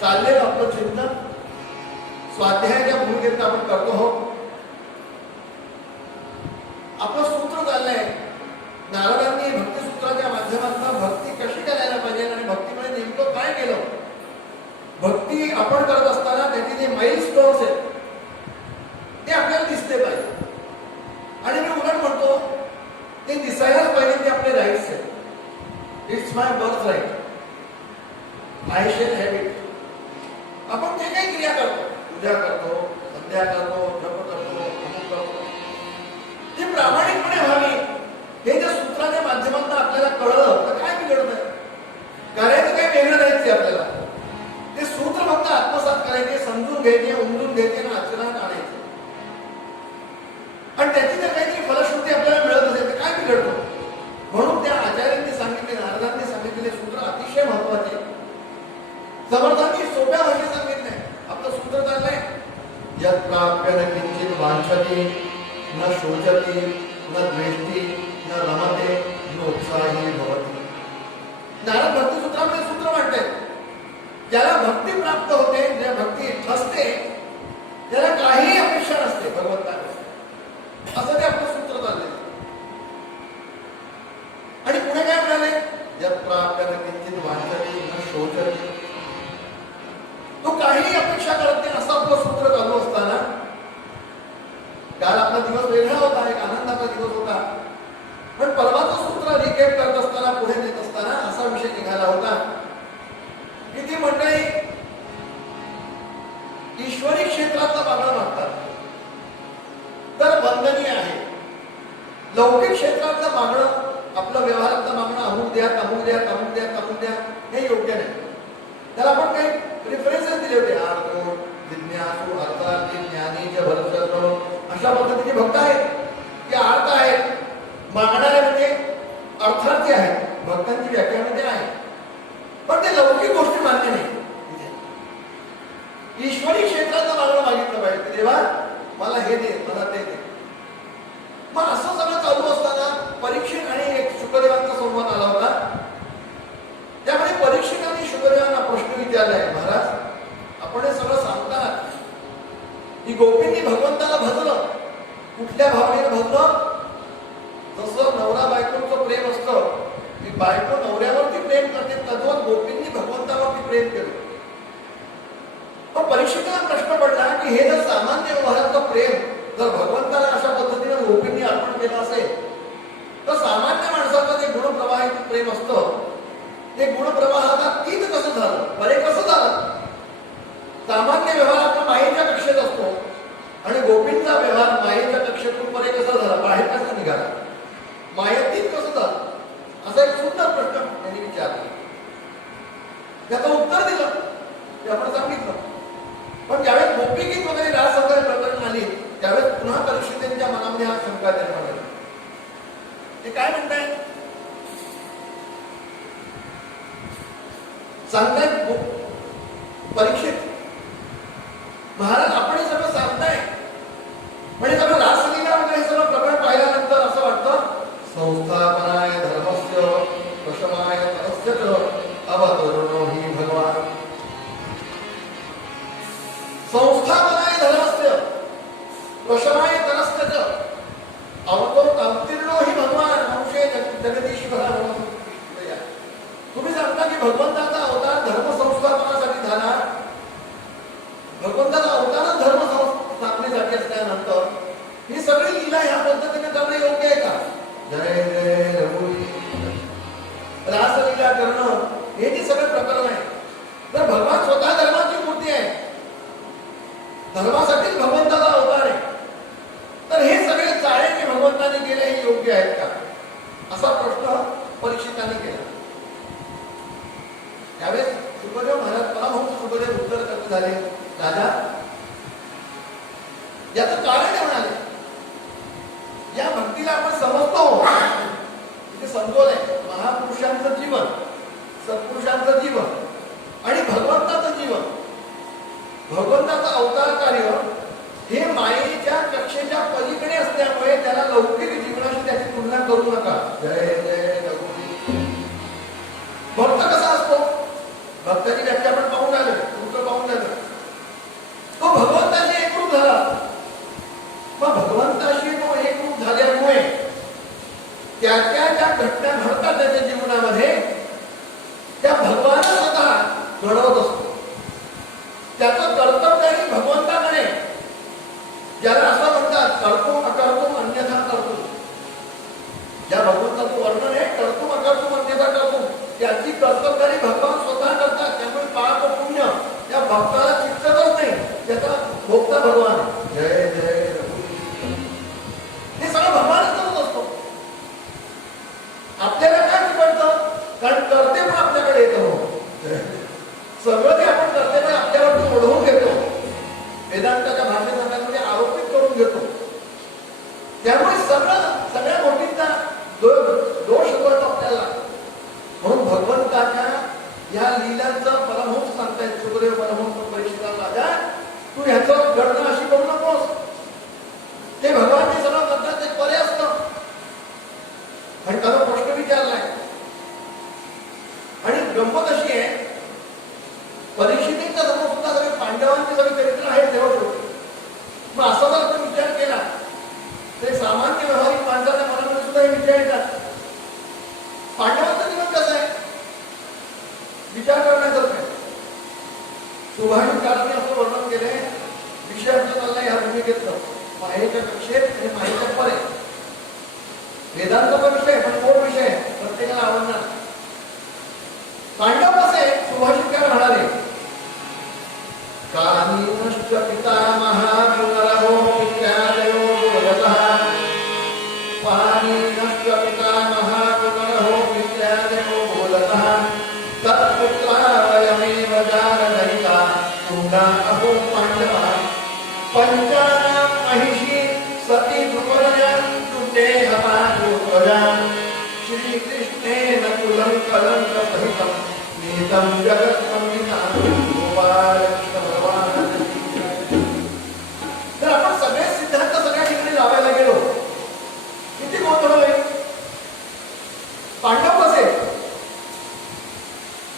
चाललेलं आपलं चिंतन स्वाध्यायाच्या भूमिकेत आपण करतो आहोत. आपलं सूत्र चाललंय, नारदांनी भक्तिसूत्राच्या माध्यमातून भक्ती कशी करायला पाहिजे आणि भक्तीमध्ये नेमकं काय केलं. भक्ती आपण करत असताना त्याचे जे माइलस्टोन्स आहेत ते आपल्याला दिसले पाहिजे. आणि मी उलट म्हणतो ते दिसायलाच पाहिजे, ते आपले राईट्स आहेत. It's my birth right, I shall have it. आपण जे काही क्रिया करतो, पूजा करतो, संध्या करतो, जप करतो, अमुक करतो, ती प्रामाणिकपणे व्हावी. हे जर सूत्राच्या माध्यमातून आपल्याला कळलं तर काय बिघडत नाही. करायचं काही वेगळं नाहीच आपल्याला. ते सूत्र फक्त आत्मसात करायचे, समजून घ्यायचे, उमजून घ्यायचे आणि आचरणात आणायचे. आणि त्याची जर काहीतरी फलश्रुती आपल्याला मिळत असेल तर काय बिघडतं. म्हणून त्या आचार्यांनी सांगितले, नारदांनी सांगितलेले सूत्र अतिशय महत्वाचे. समर्थांनी सोप्या भाषेत सांगितलंय. आपलं सूत्र चाललंय, यत् प्राप्य न किंचित वांछति न शोचति न द्वेष्टि न रमते न उत्साही भवति. नारद भक्तिसूत्रामध्ये सूत्र म्हणतात, ज्याला भक्ती प्राप्त होते, ज्या भक्ती ठसते, त्याला काही अपेक्षा नसते भगवंताकडे. असं ते आपलं सूत्र चाललंय. आणि पुढे काय म्हणाले, यत् प्राप्य न किंचित वांछति न शोचति. तो काही अपेक्षा करत नाही असं आपलं सूत्र चालू असताना काल आपला दिवस वेगळा होता, एक आनंदाचा दिवस होता. पण परवाचं सूत्र रिकेप करत असताना, पुढे नेत असताना असा विषय निघाला होता की ती मंडळी ईश्वरी क्षेत्रातलं मागणं मागतात तर वंदनीय आहे. लौकिक क्षेत्रातलं मागणं, आपलं व्यवहारातलं मागणं, अमुक द्या, तमुक द्या, तमुक द्या, तमुक द्या, हे योग्य नाही. त्याला आपण काही रेफरन्सेस दिले होते. आर्तो जिज्ञासु अर्थार्थी ज्ञानी च अशा पद्धतीचे भक्त आहेत ते अर्थ आहेत, मागणारे म्हणजे अर्थार्थी आहेत, भक्तांची व्याख्यामध्ये आहे. पण ते लौकिक गोष्टी मान्य नाही. ईश्वरी क्षेत्राचं मागणं मागितलं पाहिजे, देवा मला हे दे, मला ते दे. मग असं सगळं चालू असताना परीक्षित आणि एक शुकदेवांचा संवाद आला होता. त्यामध्ये परीक्षितांनी शुकदेवांना प्रश्न विचारलाय, महाराज आपण हे सगळं सांगतात की गोपींनी भगवंताला भजलं, कुठल्या भावनेने भजलं? जसं नवरा बायकोचं प्रेम असतं की बायको नवऱ्यावरती प्रेम करते, तद्वत गोपींनी भगवंतावरती प्रेम केलं. पण परीक्षिताला प्रश्न पडला की हे जर सामान्य व्यवहाराचं प्रेम जर भगवंताला अशा पद्धतीने गोपींनी अर्पण केलं असेल, तर सामान्य माणसाचं जे गुणप्रवाहित प्रेम असतं ते गुणप्रवाहाचा तीत कसं झालं, परे कसं झालं? सामान्य व्यवहार आपला मायेच्या कक्षेत असतो आणि गोपींचा व्यवहार मायेच्या कक्षेतून परे कसा झाला, बाहेर कसा निघाला, मायातीत कसं झालं? असा एक सुंदर प्रश्न त्यांनी विचारला. त्याचं उत्तर दिलं ते आपण सांगितलं. पण ज्यावेळेस गोपीगीत वगैरे रास वगैरे प्रकरण आली त्यावेळेस पुन्हा परीक्षितांच्या मनामध्ये हा शंका निर्माण झाला. ते काय म्हणताय? सांगताय परीक्षित महाराज आपण हे सगळं सांगताय, म्हणजे सगळं रासलीला वगैरे हे सगळं प्रकरण पाहिल्यानंतर असं वाटतं संस्थापनाय धर्मस्य वशमाय तरस्य च अवतरणो हि भगवान. संस्थापनाय धर्मस्य वशमाय तरस्य च अवतीर्णो हि भगवान अंशे जगदीश्वरा. तुम्ही सांगता की भगवंताचा अवतार धर्म संस्थापनासाठी झाला, भगवंताचा अवतारच धर्म स्थापनेसाठी असल्यानंतर ही सगळी लीला ह्या पद्धतीने करणं योग्य आहे का? जय जय रघुवीर. रासलीला करणं हे जे सगळे प्रकरण आहे, तर भगवान स्वतः धर्माची मूर्ती आहे, धर्मासाठीच भगवंताचा अवतार आहे, तर हे सगळे चाळे भगवंताने केले हे योग्य आहेत का, असा प्रश्न परीक्षितांनी केला. त्यावेळेस शुकदेव महाराज परमहंस शुकदेव उत्तर कसे झाले, राजा याचं कारण आहे म्हणाले. या भक्तीला आपण समजतो इथे समजवलं आहे महापुरुषांचं जीवन, सत्पुरुषांचं जीवन आणि भगवंताचं जीवन. भगवंताचं अवतार कार्य हे मायेच्या कक्षेच्या पलीकडे असल्यामुळे त्याला लौकिक जीवनाशी त्याची तुलना करू नका. जय जय रघुवीर. भक्त कसा असतो, भक्ताची व्याख्या आपण पाहून आलं, तुमचं पाहून आलं, तो भगवंताशी एकरूप झाला. मग भगवंताशी तो एकरूप झाल्यामुळे त्याच्या ज्या घटना घडतात त्याच्या जीवनामध्ये त्या भगवान स्वतः घडवत असतो. त्याचं कर्तव्यही भगवंताकडे, ज्याला असं म्हणतात कर्तुम अकर्तुम अन्यथा कर्तुम, ज्या भगवंताचं वर्णन आहे कर्तुम अकर्तुम अन्यथा कर्तुम, त्याची कर्तव्यही भगवान स्वतः करतात. त्यामुळे पाप पुण्य त्या भक्ताला चिकटतच नाही, त्याचा भोगता भगवान. जय जय हे सगळं भगवानच करत असतो. आपल्याला काय चिकटतं, कारण करते पण आपल्याकडे येतो, सगळं ते आपण करते पण आपल्यावरती ओढवून घेतो, वेदांताच्या भाषेमध्ये आरोपित करून घेतो. त्यामुळे सगळ्या गोष्टींचा दोष पडतो आपल्याला. म्हणून भगवंताच्या या लीलांचं परमहंस सांगतायत शुकदेव परमहंस परीक्षिताला, राजा तू ह्याचं गणना अशी करू नकोस, ते भगवान सगळं करतात ते परे असतं. आणि त्याला प्रश्न विचारलाय आणि गंमत अशी आहे, परीक्षितांच्या समोर सुद्धा सगळे पांडवांचे सगळे चरित्र आहेत देवाचे. मग असा जर आपण विचार केला तर सामान्य व्यावहारिक माणसाच्या मनामध्ये सुद्धा हे विचार येतात. पांडवांचं जीवन कसं आहे विचार करण्यासारखं आहे. सुभाषितकारांनी असं वर्णन केलंय, विषय असं चाललाय ह्या भूमिकेतलं मायेच्या कक्षेत आणि मायेच्या परे. वेदांचा विषय पण कोण विषय प्रत्येकाला आवडणार. पांडव कसे सुभाषितकार म्हणाले, कानीनश्च पितामहा विवरहो विद्यालयो भगवतः, पानीनश्च पितामहा विवरहो विद्यालयो भगवतः, तत्पुत्रा वयमेव जानदयिता तुंगा अहो पांडवा, पंचानां महिषी श्रीकृष्णेन कुलं कलङ्कसहितं नीतं जगत्वन्दितं गोपालकृष्ण भगवानाची जय. तर आपण सगळे सिद्धांत सगळ्या ठिकाणी लावायला गेलो किती गोंधळ होईल. पांडव कसे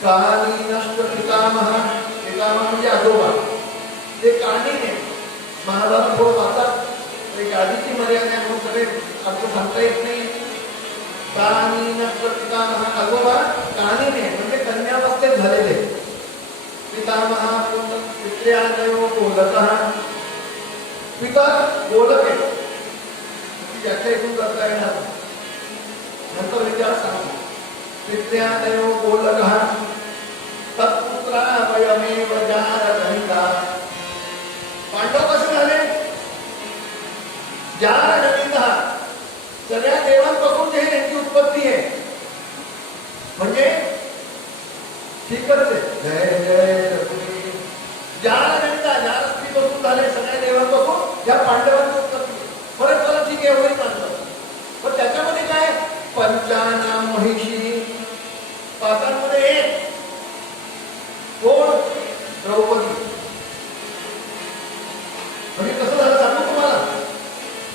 कानी नष्ट पितामह, पितामह म्हणजे आजोबा, ते कानीने महाभारत थोडं वाचतात, एक आधीची मर्यादा म्हणून सगळे अर्थ सांगता येत नाही. कानी नष्ट पितामह आजोबा, कानीने म्हणजे कन्यावस्थेत झालेले. पितामह पित्र्यादयो गोलकः, पिता गोलक आहे, त्याच्या इथून करता येणार नंतर विचार सांगतो. पित्र्यादयो गोलकः तत्पुत्रा वयमेव जारजनिता. पांडव कसे झाले? जारजनिता, सगळ्या देवांपासून जे त्यांची उत्पत्ती आहे, म्हणजे ठीकच आहे. जय जय रघुवीर. जारजनिता, जार स्त्रीपासून झाले, सगळ्या देवांपासून या पांडवांची उत्पत्ती. परत चला ठीक आहे, एवढे मानलं. पण त्याच्यामध्ये काय? पंचानाम महिषी, पाचांमध्ये एक कोण? द्रौपदी. म्हणजे कसं झालं सांगू तुम्हाला.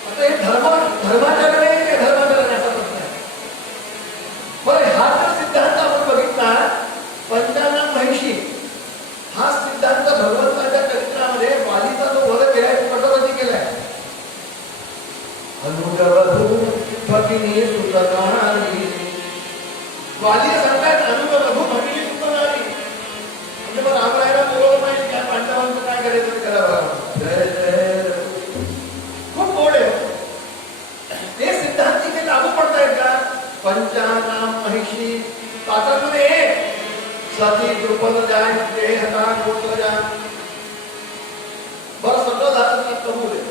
आता हे धर्माचरण आहे की धर्माचरण असा प्रश्न आहे. बरं, हा जर सिद्धांत आपण बघितला, पंचानाम महिषी हा सिद्धांत भगवंताच्या चरित्रामध्ये वालीचा जो वध केलाय तो कशासाठी केलाय? अनुजवधू भगिनी सुतनारी. वाली सांगतायत अनुजवधू भगिनी सुतनारी. म्हणजे मग रामरायला बोलवलं नाही, त्या पांडवांचं काय करायचं करा बघा. जय जय. खूप गोड आहे. हे सिद्धांत इथे लागू पडतायत का? पंचानाम महिषी, पाचांमध्ये एक सती द्रुपद जाय देहता गोत्र जा. बरं, सगळं झालं तर कबूल आहे.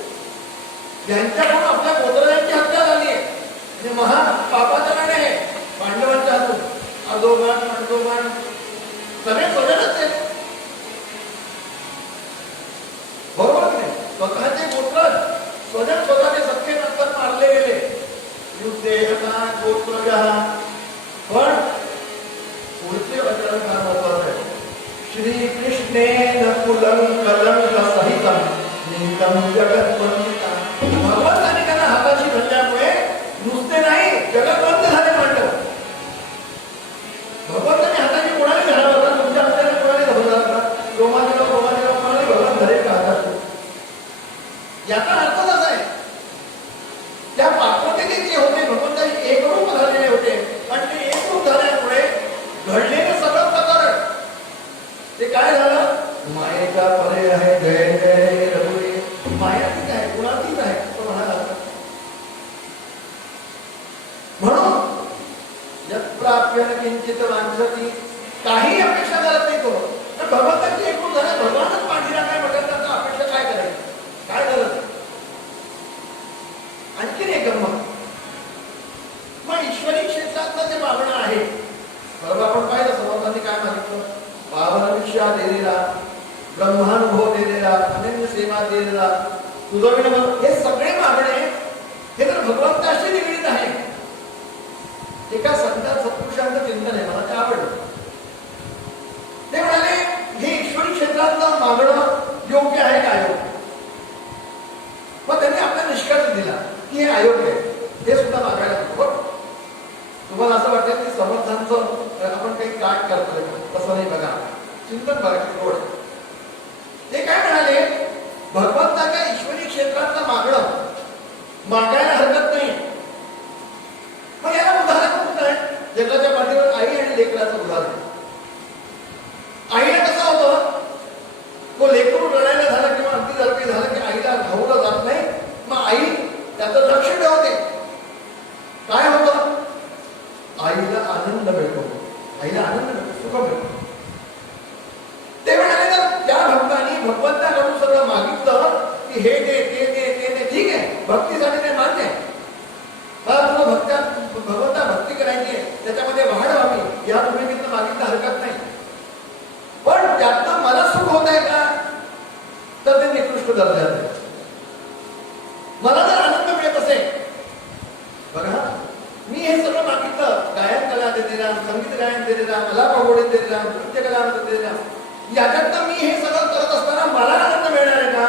यांच्याकडून आपल्या गोत्रजांची हत्या झाली आहे, म्हणजे महान पापाचरण आहे पांडवांच्या हातून. आजोबान पंडोबान सगळे स्वजनच आहेत, बरोबर नाही? स्वतःचे गोत्र स्वजन स्वतःचे सख्खे नंतर मारले गेले. युद्धेहता गोत्रजा. पण पुढचे वचन फार महत्वाचं आहे. श्रीकृष्णेन कुलं कलङ्कसहितं नीतं जगत्वन्दितं. भगवंताने त्यांना हाताची धरल्यामुळे नुसते नाही, जगतवंत झाले पांडव. भगवंताने हाताची कोणाने धरावं होता? तुमच्या आपल्याला कोणाने धरला होता? रोमादेव कोणाने भगवान धरेल का हातात? याचा अर्थ असा आहे, त्या पाकवतेने जे होते भगवंताचे एकरूप झालेले होते, आणि ते एकरूप झाल्यामुळे घडलेलं सगळं प्रकरण ते काय झालं? मायेचा पर्याय आहे. जय जय रघुवीर. मायातीत आहे, गुणातीत आहे तो म्हणाला. म्हणून यत्प्राप्य न किंचित वांछति, काही अपेक्षा करत नाही तो. तर भगवंताची एकरूप झाला, भगवानच पाठीला काय म्हटलं तर अपेक्षा काय करायची? काय झालं? आणखीन एक गंमत. मग ईश्वरी क्षेत्रातलं जे मागणं आहे, बरोबर आपण पाहिलं समर्थांनी काय मागितलं? भावनविषया दिलेला, ब्रह्मानुभव दिलेला, अनन्य सेवा दिलेला, तुझं विनम्र. हे सगळे मागणे हे तर भगवंताशी निगडीत आहे. एका संतान सत्पुरुषांचं चिंतन आहे, मला ते आवडलं. ते म्हणाले हे ईश्वरी क्षेत्रातलं मागणं योग्य आहे का अयोग्य? मग त्यांनी आपला निष्कर्ष दिला की हे अयोग्य आहे, हे सुद्धा मागायला नको. तुम्हाला असं वाटेल की समर्थांचं आपण काही काट करतोय, तसं नाही. बघा, चिंतन बघा किती गोड. ते काय म्हणाले? भगवंताच्या ईश्वरी क्षेत्रातलं मागणं मागायला हरकत नाही. मग याला उदाहरण कुठलं आहे? जगाच्या पाठीवर आई आणि लेकराचं उदाहरण. आईला कसं होतं? तो लेकरू रडायला झाला किंवा अगदी झालं काही झालं की आईला धावलं जात नाही, मग आई त्याचं लक्ष ठेवते. काय होतं? आईला आनंद मिळतो, आईला आनंद मिळतो, सुख मिळतो. ते म्हणाले तर त्या भक्तांनी भगवंताकडून सगळं मागितलं की हे दे ते दे ते दे. ठीक आहे, भक्तीसाठी ते मान्य आहे. मला तुला भगवंता भक्ती करायची आहे, त्याच्यामध्ये वाढ व्हावी, या भूमिकेतनं मागितलं हरकत नाही. पण त्यातनं मला सुख होत आहे का? तर ते निकृष्ट दर्जात आहे. मला जर आनंद मिळत असेल, बघा मी हे सगळं मागितलं, काय याच्यात मी हे सगळं करत असताना मला आनंद मिळणार आहे का?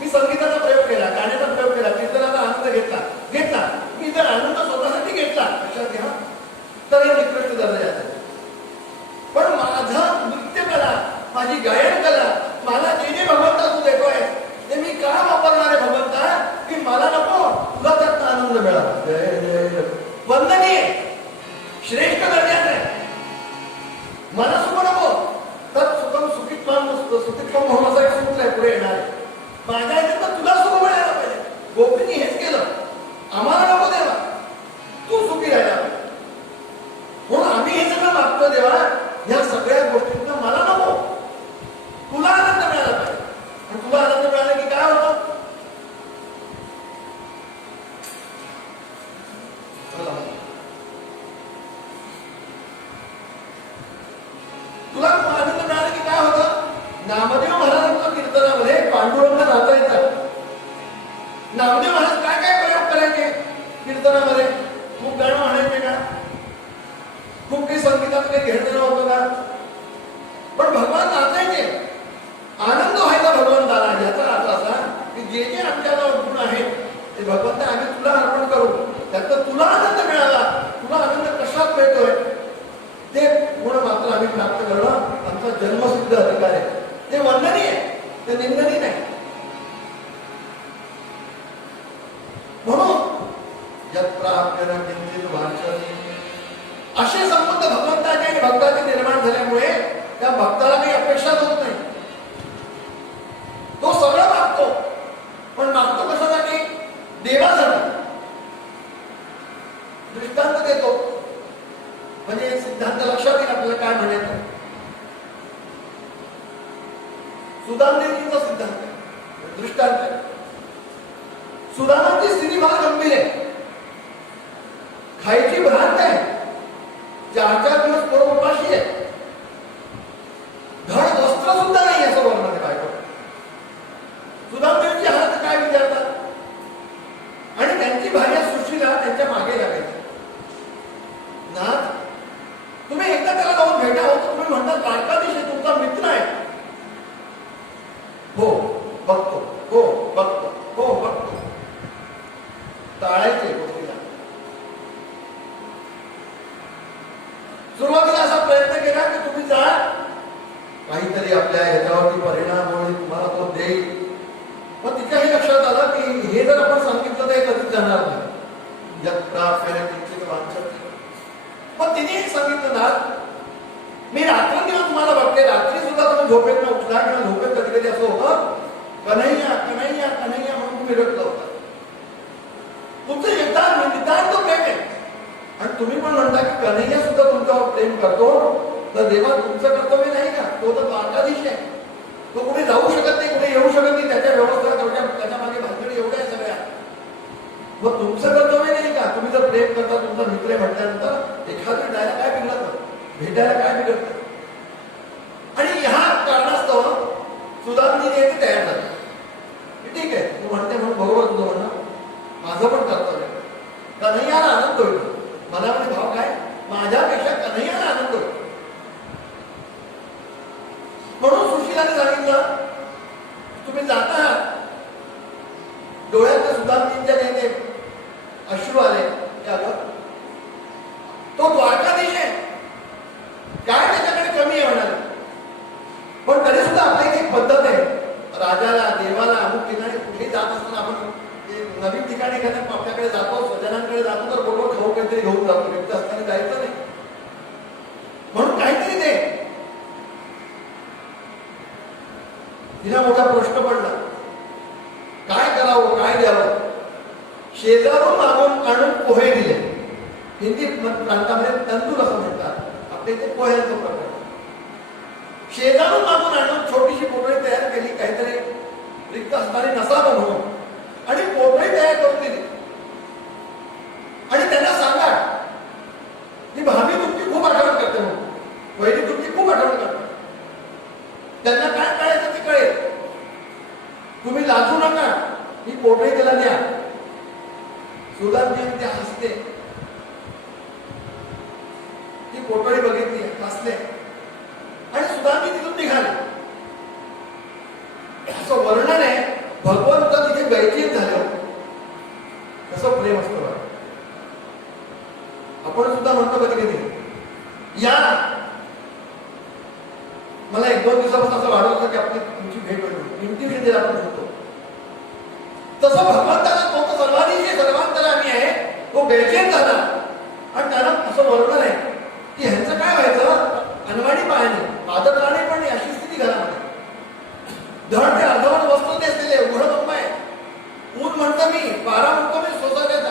मी संगीताचा प्रयोग केला, गाण्याचा प्रयोग केला, कीर्तनाचा आनंद घेतला. मी जर आनंद स्वतःसाठी घेतला लक्षात घ्या तर हे निकृष्ट दर्जाचं आहे. पण माझा नृत्य कला, माझी गायन कला, मला जे जे भगवंता तू देतोय ते मी का वापरणार आहे भगवंता की मला नको तुला त्यात आनंद मिळाला. जय जय वंदनीय श्रेष्ठ दर्जाचं आहे. मला सुख नको तर सुखम सुखित्वम म्हणून असा एक सूत्र आहे पुढे येणार आहे. माझ्या याच्यात तुला सुख मिळायला पाहिजे. गोपींनी हेच केलं. आम्हाला नको देवा, तू सुखी राहायला पाहिजे. म्हणून आम्ही हे सगळं मागतो देवा, या सगळ्या गोष्टींना मला नको, तुला आनंद मिळाला पाहिजे. आणि तुला आनंद मिळाला की काय होतं? तुला आनंद मिळाला की काय होतं? नामदेव महाराजांच्या कीर्तनामध्ये पांडुरंग नाचायचा. नामदेव महाराज काय काय प्रयोग करायचे कीर्तनामध्ये? खूप गाणं म्हणायचे का? खूप काही संगीताचं काही घेणं होतं का? पण भगवान नाचायचे. आनंद व्हायचा भगवंताला. याचा अर्थ असा की जे जे आमच्याला गुण आहेत ते भगवंता आम्ही तुला अर्पण करू. त्यात तुला आनंद मिळाला. तुला आनंद कशात मिळतोय ते गुण मात्र आम्ही प्राप्त करणं आमचा जन्मसिद्ध अधिकार आहे. ते वंदनीय आहे, ते निंदनीय नाही. म्हणून असे संबंध भगवंताचे आणि भक्ताचे निर्माण झाल्यामुळे त्या भक्ताला काही अपेक्षाच होत नाही. तो सगळं मागतो, पण मागतो कशासाठी? देवासाठी. दृष्टांत देतो म्हणजे सिद्धांत लक्षात येईल आपल्याला काय म्हणायचं. सुदामदेवीचा सिद्धांत दृष्टांत आहे. सुदामाची स्थिती फार गंभीर आहे. खायची भ्रांत आहे. 4-4 दिवस पोरं उपाशी आहे. धड वस्त्र सुद्धा नाही असं वर्णन बायको. सुदामदेवीची हालत काय विचारतात? आणि त्यांची भार्या सुशीला त्यांच्या मागे लागायची. नाथ तुम्ही एकदा त्याला जाऊन भेटा हो. तुम्ही म्हणता द्वारकाधीश तुमचा मित्र आहे. हो बघतो, हो बघतो, हो बघतो. टाळायचे गोष्टीला. सुरुवातीला असा प्रयत्न केला की तुम्ही जा, काहीतरी आपल्या ह्याच्यावरती परिणाम होईल, तुम्हाला तो देईल. मग तिच्याही लक्षात आलं की हे जर आपण सांगितलं तर हे कधीच जाणार नाही. मग तिने एक सांगितलं ना, मी रात्रंदिवस तुम्हाला बघते, रात्री सुद्धा तुम्ही झोपेत न उठला किंवा झोपेत कधी कधी असं होतं कन्हैया कन्हैया कन्हैया म्हणून तुम्ही रडत होता. तुमचं निदान तो प्रेम आहे. आणि तुम्ही पण म्हणता की कन्हैया सुद्धा तुमच्यावर प्रेम करतो, तर देवा तुमचं कर्तव्य नाही का? तो तर द्वारकाधीश आहे. तो कुठे जाऊ शकत नाही, कुठे येऊ शकत नाही. त्याच्या व्यवस्था तेवढ्या, त्याच्या मागे भानगडी एवढ्या सगळ्या. मग तुमचं कर्तव्य नाही का? तुम्ही जर प्रेम करता, तुमचा मित्र म्हटल्यानंतर एखाद्या भेटायला काय बिघडतं? भेटायला काय बिघडतं? आणि ह्या कारणास्तव सुदामजीने ते तयार झाले. ठीक आहे तू म्हणते म्हणून बरोबर तुझं म्हणणं, माझं पण कर्तव्य. कन्हैयाला आनंद होईल. मनामध्ये भाव काय? माझ्यापेक्षा कन्हैयाला आनंद होईल. म्हणून सुशीलाने सांगितलं तुम्ही जाता, डोळ्यात सुदामजींच्या नेते अश्रू आले. तो द्वारकाधीश आहे, काय त्याच्याकडे कमी आहे म्हणाले. पण तरी सुद्धा आपली एक पद्धत आहे, राजाला देवाला अमुक ठिकाणी कुठे जात असताना आपण नवीन ठिकाणी एखाद्या आपल्याकडे जातो, स्वजनांकडे जातो तर बरोबर खाऊ काहीतरी घेऊन जातो. व्यक्त असताना जायचं नाही. म्हणून काहीतरी दे. तिला मोठा प्रश्न पडला, काय करावं, काय द्यावं. शेजारून मागून आणून पोहे दिले. हिंदी प्रांतामध्ये तंदूर असं म्हणतात, आपल्या इथे पोह्यांचं प्रकार. शेजारून मागून आणून छोटीशी पोटळी तयार केली, काहीतरी रिक्त असणारी नसावं म्हणून, आणि पोटळी तयार करून दिली. आणि त्यांना सांगा की भाभी तुमची खूप आठवण करते म्हणून, वहिनी तुमची खूप आठवण करते. त्यांना काय कळायचं ते कळेल. तुम्ही लाजू नका, ही पोटळी त्याला द्या. सुदामजी ते हसते. ती पोटळी बघितली, हसले. आणि सुद्धा मी तिथून निघाले. असं वर्णन आहे. भगवंत तिथे बैचीन झाले. कसं प्रेम असतं बघा. आपण सुद्धा म्हणतो कधी कधी या, मला 1-2 दिवसापासून असं वाटत होतं की आपली तुमची भेट होईल, इंटिमेट आपण होतो. तसं भगवंताला तो सर्वांनी सर्वांतरामी आहे, तो बेचैन झाला. आणि त्याला असं वर्णन आहे की ह्यांचं काय व्हायचं, अनवाणी पायाने पादत्राणे पण अशी स्थिती घरामध्ये. धड ते अर्धवट वस्त्र नेसलेले, उघड पंप आहे, ऊन म्हणतो मी, पारा म्हणतो मी सोसायट्याचा.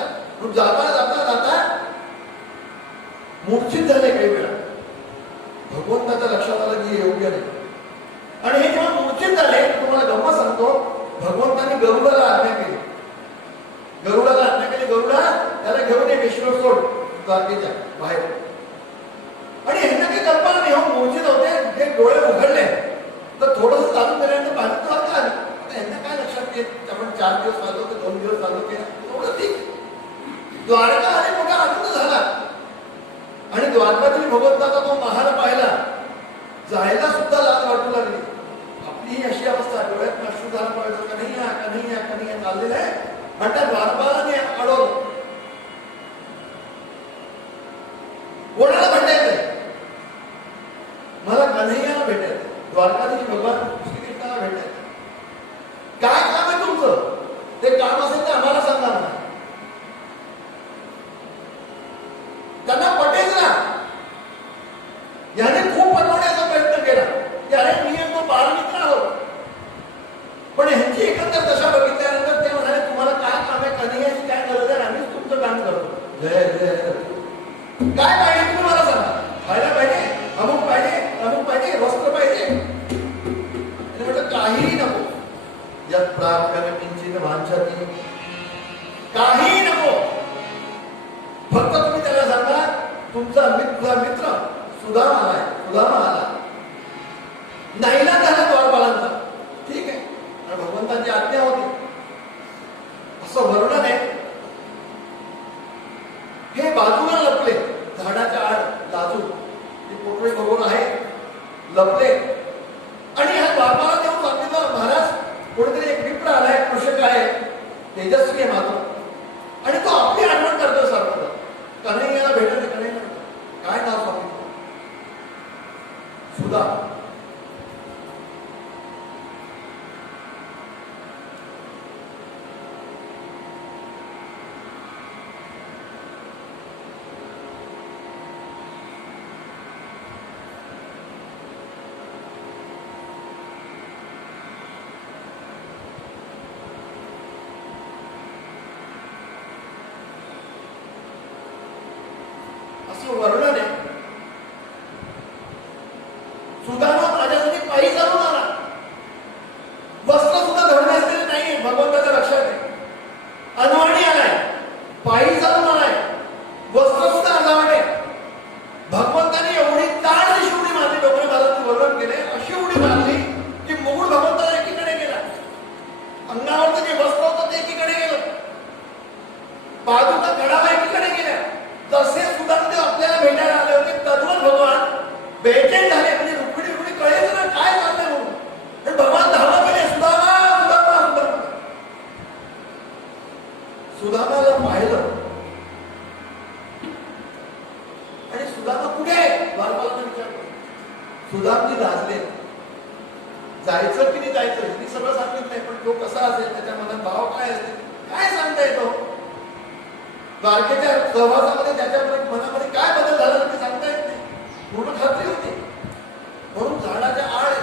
जाता जाता जाता मूर्छित झाले काही वेळा. भगवंताच्या लक्षात आलं की योग्य नाही. आणि हे जेव्हा मूर्छित झाले, तुम्हाला गंमत सांगतो, भगवंतांनी गरुडाला आज्ञा केली. गरुडाला आज्ञा केली, गरुडा त्याला घेऊन ये विष्णू सोड द्वारकेच्या बाहेर. आणि ह्यांना काही कल्पना नाही, हो मूर्छित होते, हे डोळे उघडले तर थोडंसं चालून गेल्यानंतर बाहेर द्वारका आली. आता ह्यांना काय लक्षात येत, आपण 4 दिवस चालू होते, 2 दिवस चालू केला, थोडं ठीक. द्वारका आली, मोठा आनंद झाला. आणि द्वारकातील भगवंताचा तो महाल पाहिला, जायला सुद्धा लाज वाटू लागली. आपली ही अशी अवस्था, डोळ्यात अश्रू झाला पाहिजे, कन्हैया कन्हैया कन्हैया चाललेलं आहे. आणि त्या द्वारपालाने अडवलं. कोणाला भेटायचंय, मला कन्हैयाला भेटायचं, द्वारकाधीश भगवान श्रीकृष्णाला भेटायचं. काय काम आहे तुमचं, ते काम असेल तर आम्हाला सांगा ना. त्यांना पटेल ना. याने खूप पटवण्याचा प्रयत्न केला की अरे मी तो बालमित्र आहोत. पण ह्यांची एकंदर दशा बघितल्यानंतर ते म्हणाले, तुम्हाला काय काम आहे, कन्हैयाची काय गरज आहे, आम्हीच तुमचं काम करतो. जय जय. काय पाहिजे तुम्ही मला सांगा, खायला पाहिजे, अमुक पाहिजे, अमुक पाहिजे, वस्त्र पाहिजे. म्हटलं काहीही नको. यात प्रार्थना किंचित वांछति, काही नको. फक्त तुम्ही त्याला सांगा तुमचा मित्र सुदामा आलाय, सुदामा आला. नाहीला झाला द्वारपालांचा, ठीक आहे. आणि भगवंताची आज्ञा होती. असं वर्णन आहे. हे बाजूला लपले, झाडाच्या आड लाजू, ते पोटळे बघून आहे, लपले. आणि ह्या द्वारपाला देऊन सांगितलं, महाराज कोणीतरी एक विप्र आलाय, कृषक आहे, तेजस्वी आहे मात्र, आणि तो आपली आठवण करतोय सारखं. कन्हैयाला भेटायचं, कन्हैया काय नाव सांगितलं, सुधा. वर्णन आहे. सुदामा माझ्यासाठी पायी चालून आला. वस्त्र सुद्धा धरणे असलेले नाही, भगवंताच्या लक्षात आहे. अनवाणी आलाय, पायी चालून आलाय, वस्त्र सुद्धा अर्धवट आहे. भगवंताने एवढी ताण अशी उडी मारली, डोकरे महाराजांनी वर्णन केले, अशी उडी मारली की मुकुट भगवंताला एकीकडे गेला, अंगावरचं जे वस्त्र होतं ते एकीकडे गेलं, बाजूचा गडावा एकीकडे गेला. जसे सुदामदेव आपल्याला भेटायला आले होते, तद्वत भगवान बेचैन झाले. म्हणजे रुक्मिणी कळेल ना काय चाललंय म्हणून. भगवान धावत गेले, सुदामा सुदामा सुदामा. सुदामाला पाहिलं आणि सुदामा कुठे आहे, द्वारपालांना विचारलं. सुदामजी लाजले. जायचं की नाही जायचं हे सगळं सांगितलं नाही, पण तो कसा असेल, त्याच्या मनात भाव काय असतील, काय सांगता येतो. द्वारकेच्या सहवासामध्ये त्याच्या मनामध्ये काय बदल झाला ते सांगता येत नाही. पूर्ण खात्री होती. म्हणून झाडाच्या आड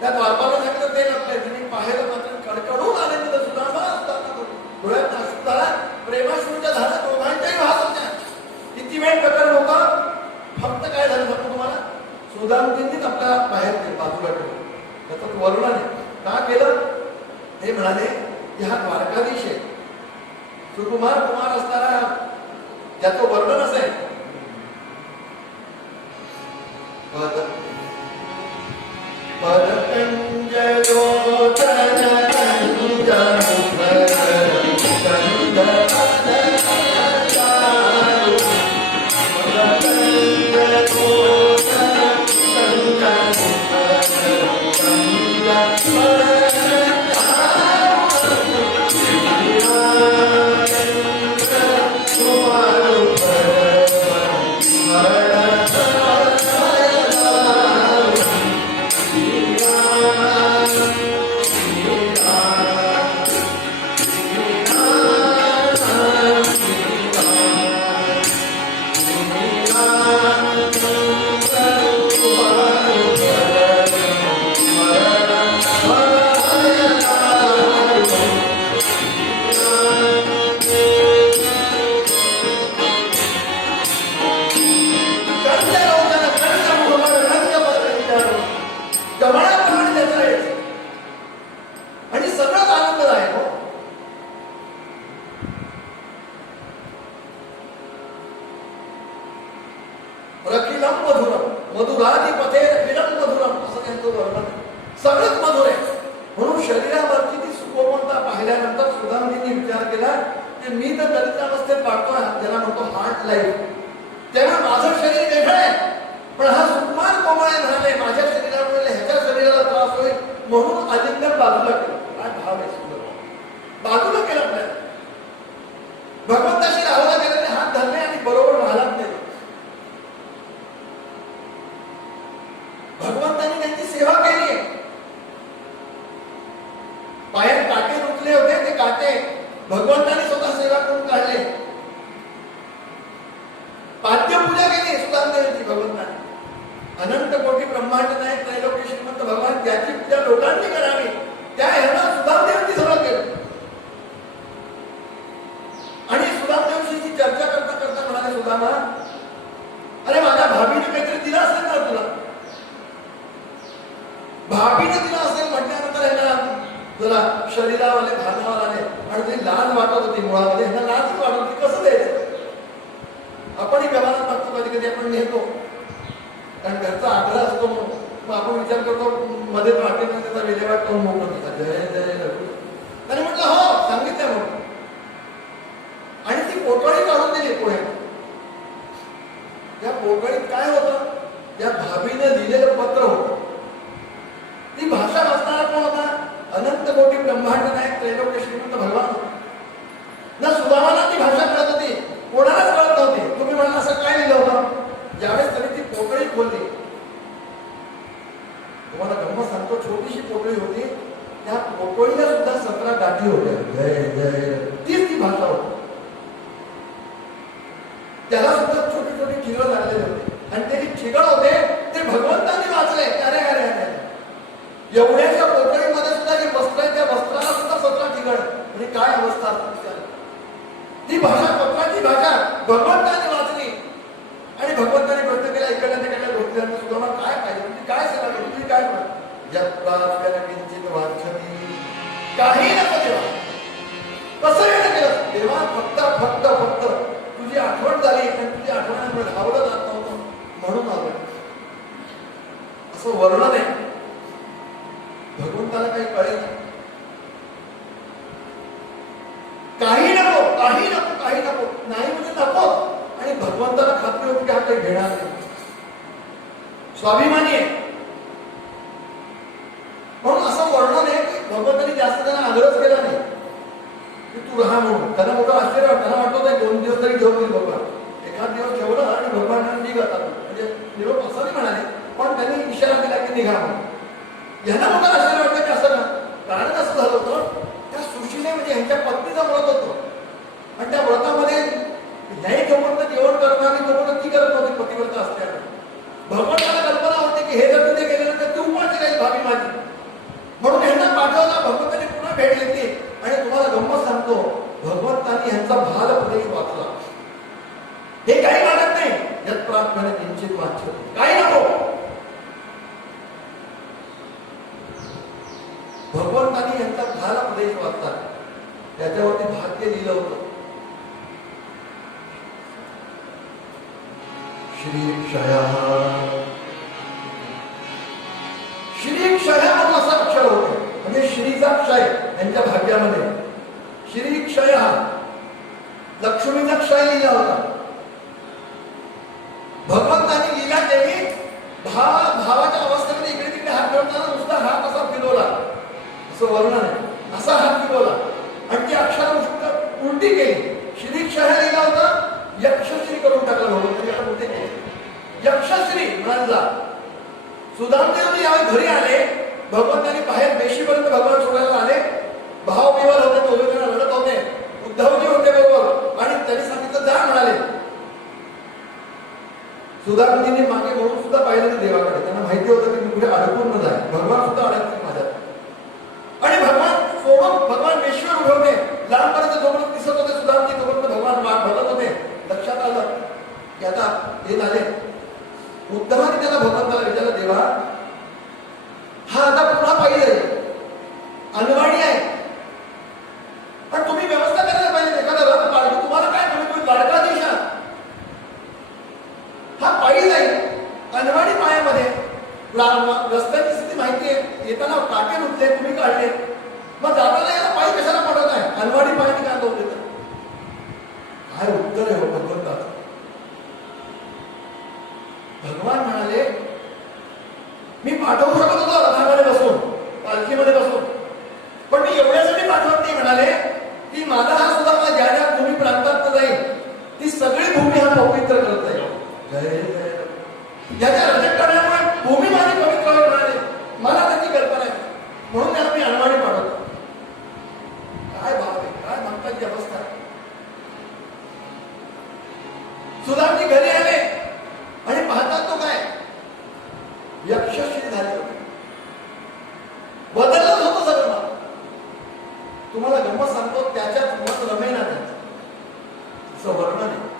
त्या द्वारपाला सांगितलं ते लपले. त्यांनी पाहिलं मात्र कडकडून आले तिथं सुदामा डोळ्यात नाशूक झाला. प्रेमाश्रूच्या धारा दोघांच्याही वाहत होत्या. किती वेळ प्रकरण होतं. फक्त काय झालं सांगतो तुम्हाला, सुदामजींनीच आपल्याला बाहेर बाजूला ठेवलं. त्याचं वर्णन आहे. का केलं हे म्हणाले, ह्या द्वारकाधीश आहे, सुकुमार कुमार असताना ज्याचं वर्णन असेल, की मी तर दरिद्रावस्थेत वाढतोय, ज्याला म्हणतो हार्ट लाईफ, तेव्हा माझं शरीर वेगळं आहे, पण हा सुकुमार कोमळ म्हणाले माझ्या शरीरामुळे ह्याच्या शरीराला त्रास होईल म्हणून आलिंगन बाजूला केलं. काय भाव आहे सुंदर, बाजूला केलं आपल्याला. भगवंताशी राहायला गेल्याने हात धरले आणि बरोबर राहायला नाही. भगवंतांनी त्यांची सेवा केली आहे. पायात काटे रुतले होते, ते काटे भगवंतांनी स्वतः सेवा करून काढले. पाद्यपूजा केली सुदामदेवीची भगवंतांनी. अनंत कोटी ब्रह्मांड नायक त्रैलोक्य श्रीमंत भगवान त्याची पूजा लोकांनी करावी, त्या ह्यांना सुदामदेवींनी सगळं केलं. आणि सुदामदेवीशी चर्चा करता करता म्हणाले, सुदामा अरे माझ्या भाभीने काहीतरी दिलं असेल ना तुला, भाभीने दिलं असेल म्हटल्यानंतर ह्यांना जरा शरीरावाले भानावर आले आणि ती लाज वाटत होती. मुळामध्ये ह्यांना लाज वाटत होती, कसं द्यायचं. आपणही व्यवहारात बघतो, कधी कधी आपण नेतो कारण घरचा आग्रह असतो म्हणून. मग आपण विचार करतो मध्ये वाटेल त्याचा विल्हेवाट करून मोकळं होता. जय जय रघु त्याने म्हटलं हो सांगितलं म्हणून, आणि ती पोटळी काढून दिली पुढे. त्या पोटळीत काय होतं, त्या भाभीने लिहिलेलं पत्र होतं. ती भाषा वाचणारा कोण होता, अनंत कोटी ब्रह्मांड नायक त्रैलोक्य श्रीमंत भगवान. ना सुदामाला ती भाषा कळत होती, कोणालाच कळत नव्हती. तुम्ही म्हणाल असं काय लिहिलं होतं. ज्यावेळेस तरी ती पोकळी खोलली, तुम्हाला गंमत सांगतो, छोटीशी पोकळी होती, त्या पोकळीला सुद्धा 17 गाठी होत्या. जय जय तीच ती भाषा होती. त्याला सुद्धा छोटी छोटी ठिगळ लागलेले होते, आणि ते ठिगळ होते ते भगवंतांनी वाचले. अरे अरे अरे एवढ्याच्या पोकळीमध्ये सुद्धा जे वस्त्र आहे त्या वस्त्राला सुद्धा 17 ठिगळ. म्हणजे काय अवस्था असते. ती भाषा, पत्राची भाषा भगवंतांनी वाचली, आणि भगवंतांनी प्रत्येकाला इकडल्या तिकडल्या गोष्टींना सुद्धा काय पाहिजे, तुम्ही काय सेवा केली, तुम्ही काय किंचित वाचनी काही नको देवा. कसं येणं केलं देवा, फक्त फक्त फक्त तुझी आठवण झाली आणि तुझी आठवणामुळे धावलं जात नव्हतं म्हणून आलं. असं वर्णन आहे. भगवंताला काही कळेल काही नको, काही नको, काही नको, नाही म्हणजे नको. आणि भगवंताला खात्री होती की हा काही घेणार नाही. स्वाभिमानी आहे म्हणून असं वर्णन आहे की भगवंतांनी जास्त त्यांना आग्रह केला नाही की तू राहा म्हणून. त्यांना मोठं आश्चर्य वाटतं. त्यांना वाटत नाही 2 दिवस तरी ठेवतील भगवान. एखाद दिवस ठेवलं आणि भगवानांना निघतात, म्हणजे निरोप असं नाही म्हणाले, पण त्यांनी इशारा दिला की निघा म्हणून. यांना मोठं आश्चर्य वाटतं की असं ना. कारण असं झालं होतं, त्या सुशीले म्हणजे ह्यांच्या पत्नीचं व्रत होतं, आणि त्या व्रतामध्ये नाही जोपर्यंत जेवण करणार आणि तोपर्यंत ती करत नव्हती पतिव्रता असल्याने. भगवंताला कल्पना होती की हे जर तिथे गेल्यानंतर ती उपाशी राहील भाभी माझी, म्हणून यांना पाठवला. भगवंतांनी पुन्हा भेट घेतली, आणि तुम्हाला गंमत सांगतो, भगवंतांनी ह्यांचा भाल प्रदेश वाचला. हे काही मागत नाही, यत् प्रार्थना किंचित वाच्य, काही नको. भगवंतांनी यांचा भाल प्रदेश वाचला. त्याच्यावरती भाग्य लिहिलं होतं. श्री क्षय, श्री क्षय म्हणून असा अक्षर होते, म्हणजे श्रीचा क्षय यांच्या भाग्यामध्ये. श्री क्षय, लक्ष्मीचा क्षय लिहिला होता. भगवंतांनी लीला केली. भावाच्या अवस्थेमध्ये इकडे तिकडे हात ठेवताना नुसता हात असा फिरवला, असं वर्णन आहे. असा हात फिरवला आणि ती अक्षर उलटी केली. श्री क्षय लिहिला होता, यक्षश्री करून टाकला भगवंतांनी. यक्षश्री म्हणाला. सुदामदेव यावेळी घरी आले. भगवंतांनी बाहेर बेशीपर्यंत भगवान सोडायला आले. भाव विवाह होते, दोघे जण रडत होते. उद्धवजी होते बरोबर, आणि त्यांनी सांगितलं जा म्हणाले. सुदामजींनी मागे म्हणून सुद्धा पाहिलं देवाकडे. त्यांना माहिती होतं की मी कुठे अडकून न जाय, भगवान सुद्धा अडकतील माझ्यात. आणि भगवान सोडून भगवान बेशीवर उभे होते. लांबपर्यंत जोपर्यंत दिसत होते सुदामजी, तोपर्यंत भगवान वाट बघत होते. लक्षात आलं की आता हे झाले. उद्धवाने त्याला भगवंताला विचारलं, देवा हा आता पुन्हा पाहिजे, अनवाणी आहे, पाठवू शकत होतो रथामध्ये बसून, पालखीमध्ये बसून, पण मी एवढ्यासाठी पाठवत नाही म्हणाले की माझा हा सुद्धा ज्या ज्या भूमी प्रांतात जाईल ती सगळी भूमी हा पवित्र करत जाईल. जय जय ज्याच्या रजत करण्यामुळे भूमी माझी पवित्र होईल म्हणाले. मला त्याची कल्पना आहे म्हणून त्याला मी अनवाणी पाठवतो. काय भाव आहे, काय भक्तांची अवस्था आहे. सुदामजी घरी आले आणि पाहतात तो काय यक्षश्री झाले होते. बदललंच होतं सगळं. तुम्हाला गंमत सांगतो, त्याच्यात मत रमेना त्याचं वर्णन आहे.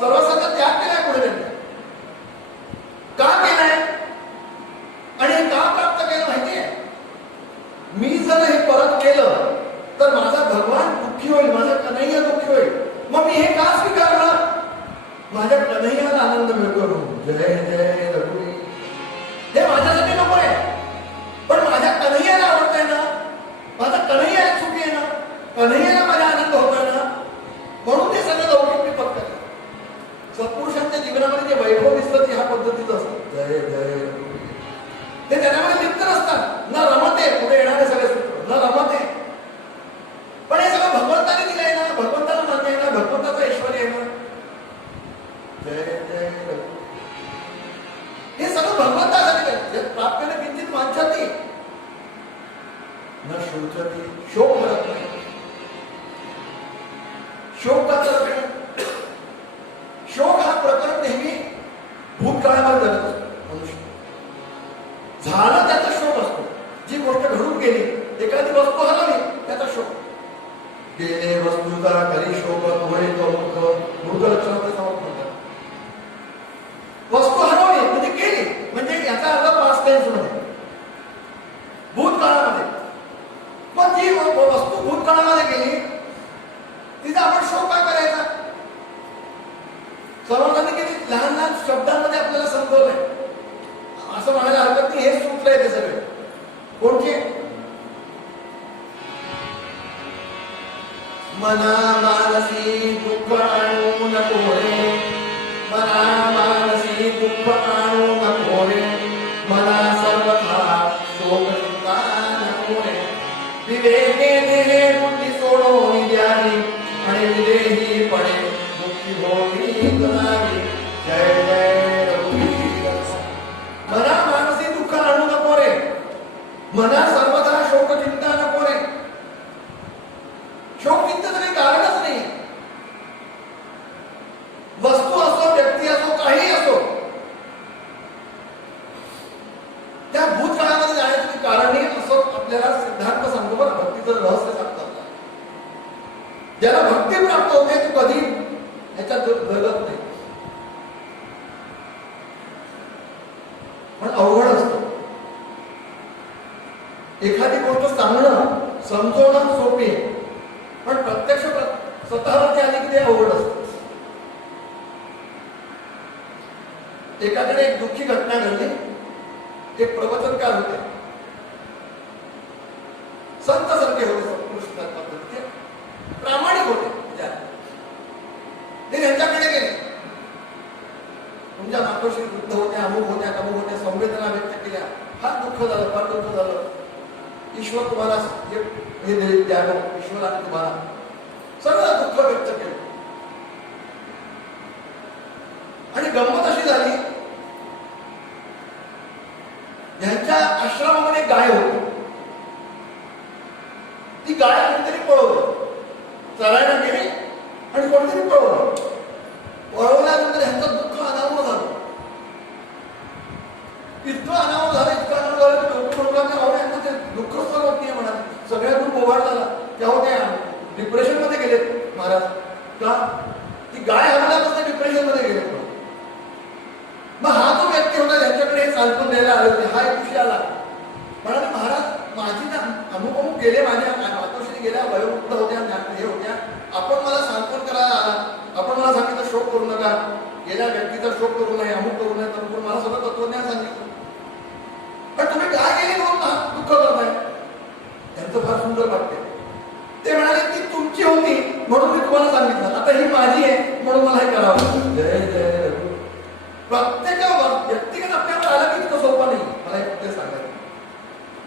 सर्वसाचा त्याग केलाय पुढे त्यांनी. का केलाय आणि का प्राप्त केलं माहितीये? मी जर हे परत केलं तर माझा भगवान दुःखी होईल, माझा कन्हैया दुःखी होईल. मग मी हे का स्वीकारलं? माझ्या कन्हैयाला आनंद मिळतो. जय जय रघुवीर. हे माझ्यासाठी नको आहे, पण माझ्या कन्हैयाला आवडतंय ना, माझा कन्हैया सुखी आहे ना, कन्हैयाला माझा आनंद होतोय ना, म्हणून ते सगळं लौकिक मी पक्क केलं. सत्पुरुषांच्या जीवनामध्ये जे वैभव दिसतं ते ह्या पद्धतीचं असतं. जय जय ते त्याच्यामध्ये लिप्त नसतात, न रमते पुढे येणारे सगळे सूत्र न रमते. पण हे सगळं भगवंताने दिलंय ना, भगवंताला मान्य आहे ना, भगवंताचा ऐश्वर्य आहे ना. जय जय हे सगळं भगवंतासाठी आहे. प्राप्त किंचित वांछति न शोचती. शोक करत नाही. शोक का करत नाही? शोक हा प्रकरण नेहमी भूतकाळामध्ये झालेला असतो. मनुष्य झालं त्याचा शोक असतो. जी गोष्ट घडून गेली, एखादी वस्तू हरवली त्याचा शोक. गेले वस्तूचा करी शोक होय तो मूर्ख लक्षणामध्ये समजतात. वस्तू हरवली म्हणजे गेली, म्हणजे याचा अर्थ पास्ट टेन्स मध्ये भूतकाळामध्ये. पण जी वस्तू भूतकाळामध्ये गेली तिचा आपण शोक का करायचा? सर्वांनी किती लहान लहान शब्दांमध्ये आपल्याला समजवलंय. असं म्हणायला हरकत नाही, हेच सूत्र आहे ते सगळे. कोणते? मना मानसी दुःख आणू नको रे, मना मानसी दुःख आणू नको रे, मना सर्वथा शोक चिंता नको रे. विवेके देहे बुद्धी सोडून द्यावी आणि विदेही पडे मुक्ती भोगी करावी. जय जय रघुवीर. मना मानसी दुःख आणू नको रे, मना सर्वथा शोक चिंता नको रे. शोक चिंतेचं काही कारणच नाही. वस्तू असो, व्यक्ती असो, काही असो, त्या भूतकाळामध्ये जाण्याचं कारण नाही असं आपल्याला सिद्धांत सांगतो. बरं, भक्तीचं रहस्य सांगतो. ज्याला भक्ती प्राप्त होते तो कधी ह्याच्यात जगत नाही. पण अवघड असतो. एखादी गोष्ट सांगणं समजवणं सोपी आहे, पण प्रत्यक्ष स्वतःवरती आली की ते अवघड असतं. एकाकडे एक दुःखी घटना घडली. एक प्रवचनकार होते, संत सारखे होते, सत्पुरुष पद्धतीचे प्रामाणिक होते. ते त्यांच्याकडे गेले. तुमच्या मातोश्री वृद्ध होत्या, अमुक होत्या, तमुक होत्या, संवेदना व्यक्त केल्या. फार दुःख झालं, फार दुःख झालं. ईश्वर तुम्हाला हे द्यावं, ईश्वराने तुम्हाला सगळं दुःख व्यक्त केलं. आणि गंमत अशी झाली, यांच्या आश्रमामध्ये गाय होती. ती गाय कोणतरी पळवली, चरायला गेली आणि कोणतरी पळवलं. पळवल्यानंतर ह्यांचं दुःख अनावर झालं. इतकं अनावर झालं, इतकं अनावर झालं की लोकांना ते दुःख सहन होत नाही म्हणाले. सगळ्या ग्रुप ओव्हाळ झाला. तेव्हा ते डिप्रेशन मध्ये गेले महाराज. का? ती गाय हरवल्यापासून डिप्रेशन मध्ये गेले. मग हा जो व्यक्ती होता ज्यांच्याकडे सांत्वन द्यायला आले होते, हा एक दिवशी आला. म्हणाले, महाराज माझी ना अमुक अमुक गेले, माझ्या मातोश्री गेल्या, वयोवृद्ध होत्या, हे होत्या, आपण मला सांत्वन करायला आला. आपण मला सांगितलं शोक करू नका, गेल्या व्यक्तीचा शोक करू नये, अमुक करू नये, तर मला सगळं तत्वज्ञान सांगितलं. पण तुम्ही काय गेली म्हणून दुःख करताय? त्यांचं फार सुंदर वाटते. ते म्हणाले ती तुमची होती म्हणून मी तुम्हाला सांगितलं, आता ही माझी आहे म्हणून मला हे करावं लागतं. जय जय रघु. प्रत्येकावर व्यक्तिगत आपल्यावर आलं की इतकं सोपं नाही. मला एक ते सांगायचं,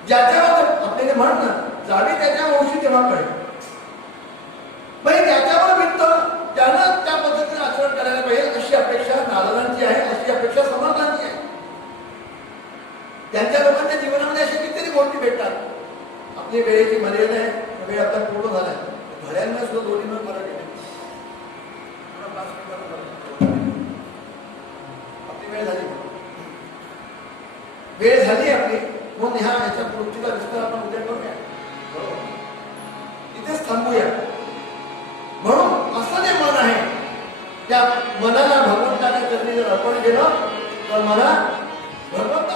ज्याच्यावर आपल्याला म्हण ना, जावी त्याच्या वंशी तेव्हा कळेल. म्हणजे त्याच्यावर वित्त त्यानं त्या पद्धतीने आचरण करायला पाहिजे, अशी अपेक्षा नारदांची आहे, अशी अपेक्षा समर्थांची आहे. त्यांच्या लोकांच्या जीवनामध्ये अशी कितीतरी गोष्टी भेटतात. आपली वेळेची मर्यादा आहे, वेळ आता पूर्ण झाला आहे. घड्यांना सुद्धा दोन्ही मिळून फरक आहे. आपली वेळ झाली, वेळ झाली आपली, म्हणून ह्या याच्या गोष्टीचा विस्तार आपण उद्या करूया. बरोबर, इथेच थांबूया. म्हणून असं जे मन आहे, त्या मनाला भगवंताच्या चरणी जर अर्पण केलं तर मला भगवंत